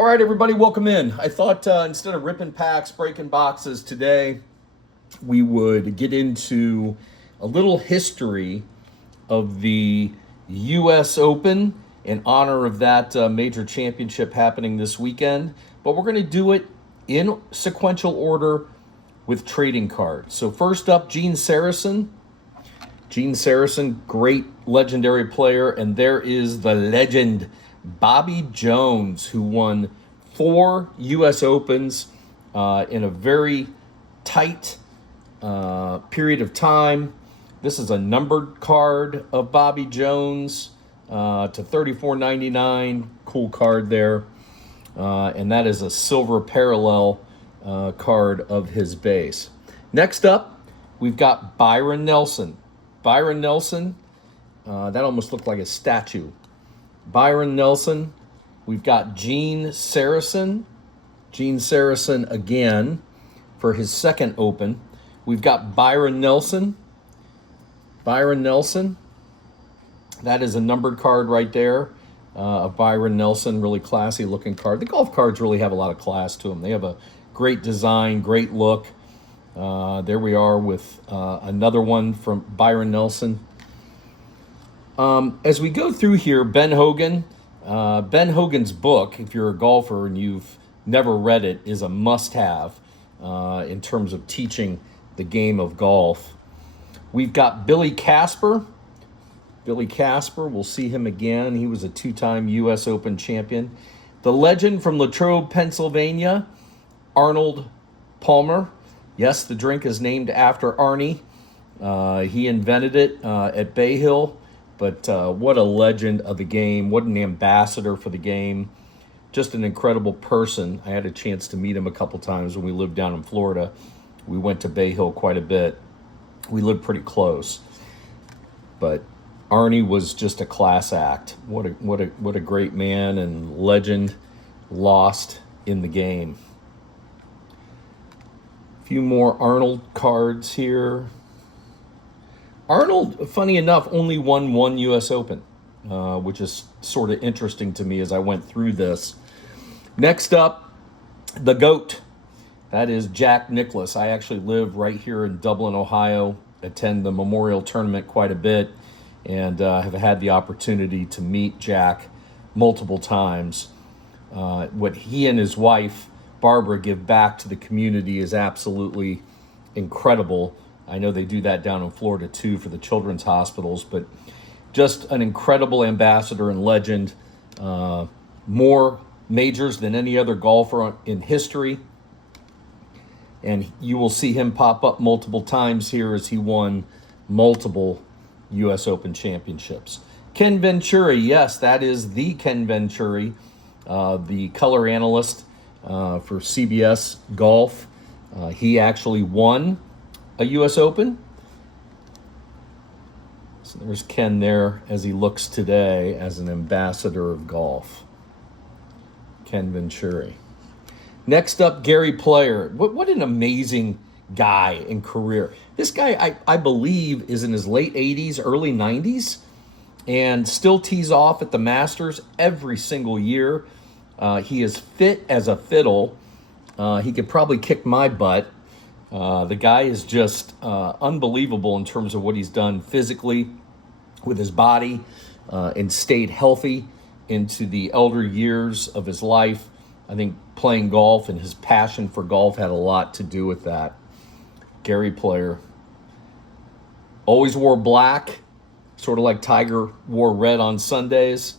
All right, everybody, welcome in. I thought instead of ripping packs, breaking boxes today, we would get into a little history of the U.S. Open in honor of that major championship happening this weekend. But we're going to do it in sequential order with trading cards. So first up, Gene Sarazen. Gene Sarazen, great legendary player. And there is the legend, Bobby Jones, who won 4 U.S. Opens in a very tight period of time. This is a numbered card of Bobby Jones to $34.99. Cool card there. And that is a silver parallel card of his base. Next up, we've got Byron Nelson. Byron Nelson, that almost looked like a statue. Byron Nelson. We've got Gene Sarazen. Gene Sarazen again for his second Open. We've got Byron Nelson. Byron Nelson. That is a numbered card right there of Byron Nelson. Really classy looking card. The golf cards really have a lot of class to them. They have a great design, great look. There we are with another one from Byron Nelson. As we go through here, Ben Hogan. Ben Hogan's book, if you're a golfer and you've never read it, is a must-have in terms of teaching the game of golf. We've got Billy Casper. Billy Casper, we'll see him again. He was a 2-time U.S. Open champion. The legend from Latrobe, Pennsylvania, Arnold Palmer. Yes, the drink is named after Arnie. He invented it at Bay Hill. But what a legend of the game. What an ambassador for the game. Just an incredible person. I had a chance to meet him a couple times when we lived down in Florida. We went to Bay Hill quite a bit. We lived pretty close. But Arnie was just a class act. What a great man and legend lost in the game. A few more Arnold cards here. Arnold, funny enough, only won 1 U.S. Open, which is sort of interesting to me as I went through this. Next up, the GOAT. That is Jack Nicklaus. I actually live right here in Dublin, Ohio, attend the Memorial Tournament quite a bit, and have had the opportunity to meet Jack multiple times. What he and his wife, Barbara, give back to the community is absolutely incredible. I know they do that down in Florida too for the children's hospitals, but just an incredible ambassador and legend. More majors than any other golfer in history. And you will see him pop up multiple times here as he won multiple U.S. Open championships. Ken Venturi, yes, that is the Ken Venturi, the color analyst for CBS Golf. He actually won a U.S. Open. So there's Ken there as he looks today as an ambassador of golf. Ken Venturi. Next up, Gary Player. What an amazing guy and career. This guy, I believe, is in his late 80s, early 90s, and still tees off at the Masters every single year. He is fit as a fiddle. He could probably kick my butt. The guy is just unbelievable in terms of what he's done physically with his body and stayed healthy into the elder years of his life. I think playing golf and his passion for golf had a lot to do with that. Gary Player. Always wore black, sort of like Tiger wore red on Sundays.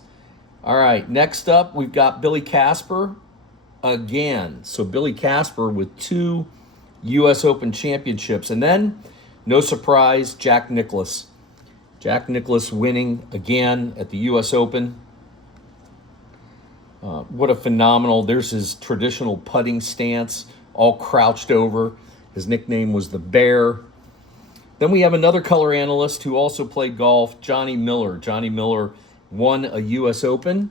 All right, next up, we've got Billy Casper again. So Billy Casper with 2 U.S. Open championships. And then, no surprise, Jack Nicklaus. Jack Nicklaus winning again at the U.S. Open. What a phenomenal, there's his traditional putting stance, all crouched over. His nickname was the Bear. Then we have another color analyst who also played golf, Johnny Miller. Johnny Miller won a U.S. Open.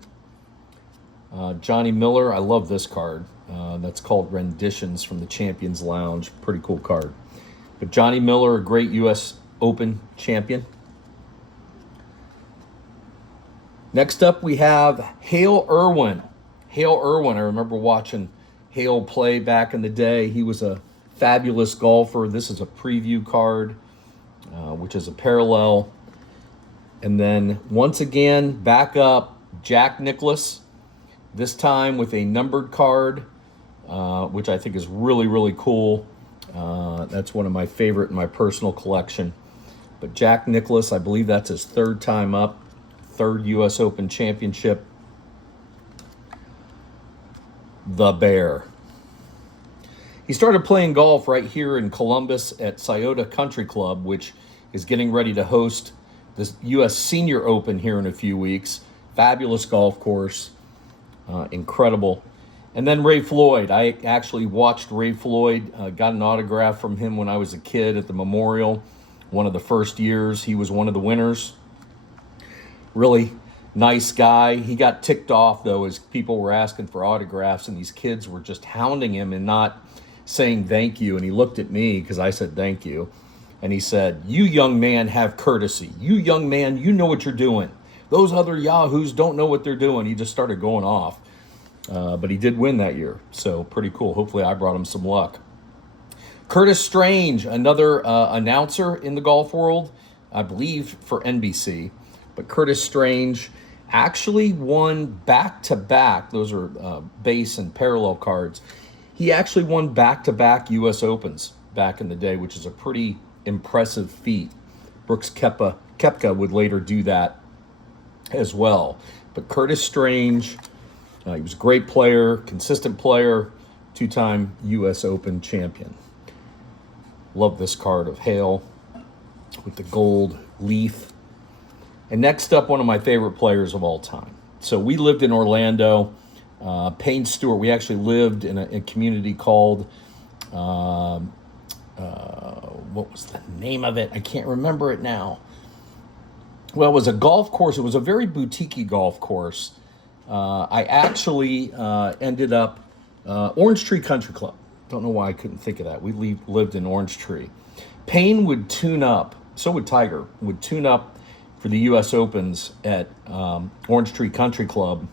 Johnny Miller, I love this card. That's called Renditions from the Champions Lounge. Pretty cool card. But Johnny Miller, a great U.S. Open champion. Next up, we have Hale Irwin. Hale Irwin, I remember watching Hale play back in the day. He was a fabulous golfer. This is a preview card, which is a parallel. And then once again, back up, Jack Nicklaus, this time with a numbered card, which I think is really, really cool. That's one of my favorite in my personal collection. But Jack Nicklaus, I believe that's his third time up, third U.S. Open championship. The Bear. He started playing golf right here in Columbus at Scioto Country Club, which is getting ready to host this U.S. Senior Open here in a few weeks. Fabulous golf course. Incredible. And then Ray Floyd. I actually watched Ray Floyd, got an autograph from him when I was a kid at the Memorial. One of the first years. He was one of the winners. Really nice guy. He got ticked off, though, as people were asking for autographs, and these kids were just hounding him and not saying thank you. And he looked at me because I said thank you. And he said, "You young man have courtesy. You young man, you know what you're doing. Those other yahoos don't know what they're doing." He just started going off. But he did win that year, so pretty cool. Hopefully I brought him some luck. Curtis Strange, another announcer in the golf world, I believe for NBC. But Curtis Strange actually won back-to-back. Those are base and parallel cards. He actually won back-to-back U.S. Opens back in the day, which is a pretty impressive feat. Brooks Koepka would later do that as well. But Curtis Strange, he was a great player, consistent player, two-time U.S. Open champion. Love this card of Hale with the gold leaf. And next up, one of my favorite players of all time. So we lived in Orlando. Payne Stewart, we actually lived in a community called, what was the name of it? I can't remember it now. Well, it was a golf course. It was a very boutique-y golf course. I actually ended up Orange Tree Country Club. Don't know why I couldn't think of that. We lived in Orange Tree. Payne would tune up, so would Tiger, would tune up for the U.S. Opens at Orange Tree Country Club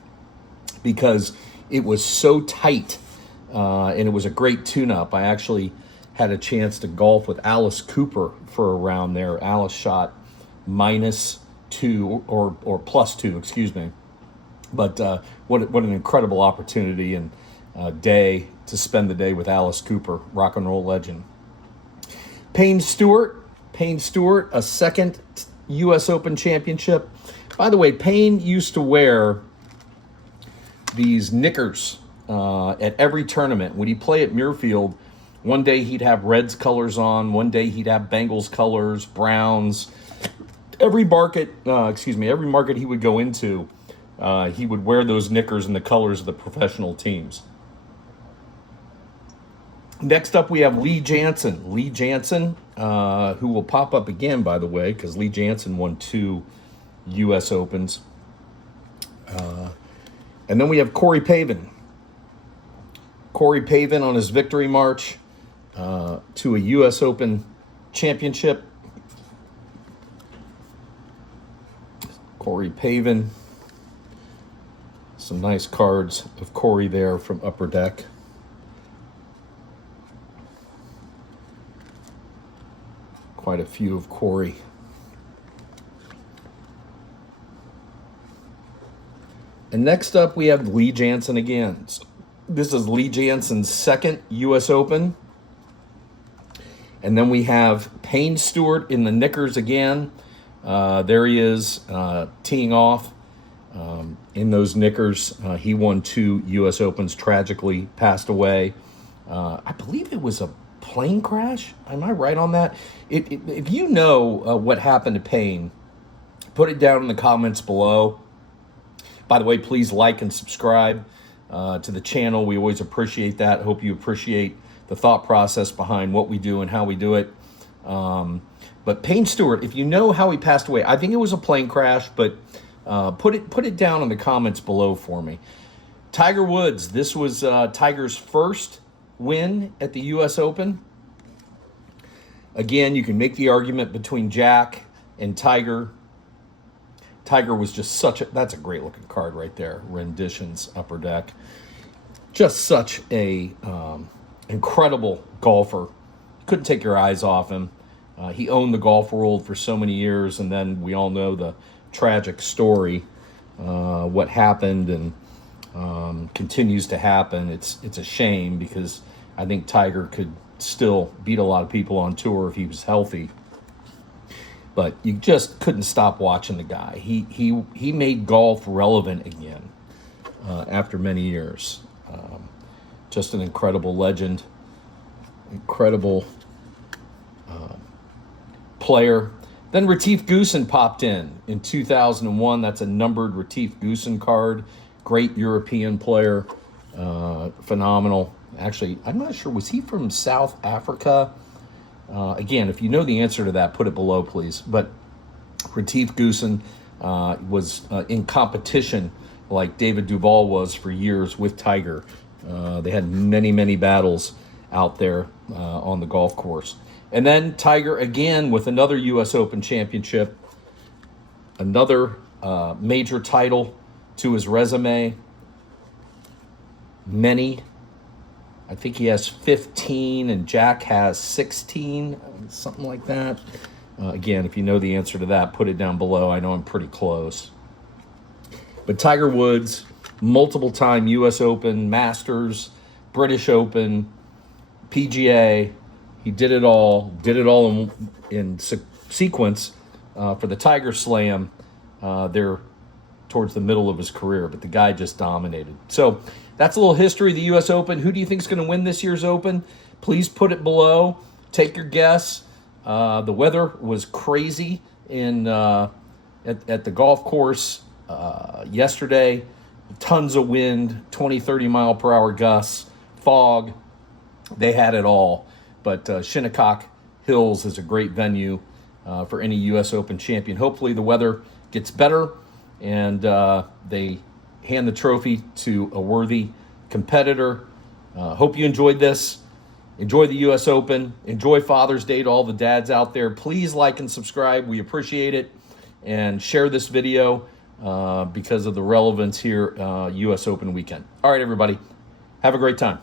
because it was so tight and it was a great tune-up. I actually had a chance to golf with Alice Cooper for a round there. Alice shot -2 or +2, excuse me. But what an incredible opportunity and day to spend the day with Alice Cooper, rock and roll legend. Payne Stewart, a second U.S. Open championship. By the way, Payne used to wear these knickers at every tournament. When he'd play at Muirfield, one day he'd have Reds colors on, one day he'd have Bengals colors, Browns. Every market he would go into, he would wear those knickers in the colors of the professional teams. Next up, we have Lee Janzen. Lee Janzen, who will pop up again, by the way, because Lee Janzen won 2 U.S. Opens. And then we have Corey Pavin. Corey Pavin on his victory march to a U.S. Open championship. Corey Pavin. Some nice cards of Corey there from Upper Deck. Quite a few of Corey. And next up, we have Lee Janzen again. So this is Lee Janzen's second U.S. Open. And then we have Payne Stewart in the knickers again. There he is teeing off in those knickers. He won 2 U.S. Opens, tragically passed away. I believe it was a plane crash. Am I right on that? If you know what happened to Payne, put it down in the comments below. By the way, please like and subscribe to the channel. We always appreciate that. Hope you appreciate the thought process behind what we do and how we do it. But Payne Stewart, if you know how he passed away, I think it was a plane crash, but put it down in the comments below for me. Tiger Woods, this was Tiger's first win at the U.S. Open. Again, you can make the argument between Jack and Tiger. Tiger was just that's a great looking card right there. Renditions, Upper Deck. Just such a incredible golfer. Couldn't take your eyes off him. He owned the golf world for so many years, and then we all know the tragic story, what happened and continues to happen. It's a shame because I think Tiger could still beat a lot of people on tour if he was healthy. But you just couldn't stop watching the guy. He made golf relevant again after many years. Just an incredible legend, incredible player. Then Retief Goosen popped in 2001. That's a numbered Retief Goosen card. Great European player, phenomenal. Actually, I'm not sure, was he from South Africa? Again, if you know the answer to that, put it below, please. But Retief Goosen was in competition like David Duval was for years with Tiger. They had many, many battles out there on the golf course. And then Tiger again with another U.S. Open championship, another major title to his resume. I think he has 15 and Jack has 16, something like that. Again, if you know the answer to that, put it down below. I know I'm pretty close. But Tiger Woods, multiple-time U.S. Open, Masters, British Open, PGA. He did it all in sequence for the Tiger Slam there towards the middle of his career. But the guy just dominated. So that's a little history of the U.S. Open. Who do you think is going to win this year's Open? Please put it below. Take your guess. The weather was crazy at the golf course yesterday. Tons of wind, 20, 30 mile per hour gusts, fog. They had it all. But Shinnecock Hills is a great venue for any U.S. Open champion. Hopefully the weather gets better and they hand the trophy to a worthy competitor. Hope you enjoyed this. Enjoy the U.S. Open. Enjoy Father's Day to all the dads out there. Please like and subscribe. We appreciate it. And share this video because of the relevance here, U.S. Open weekend. All right, everybody. Have a great time.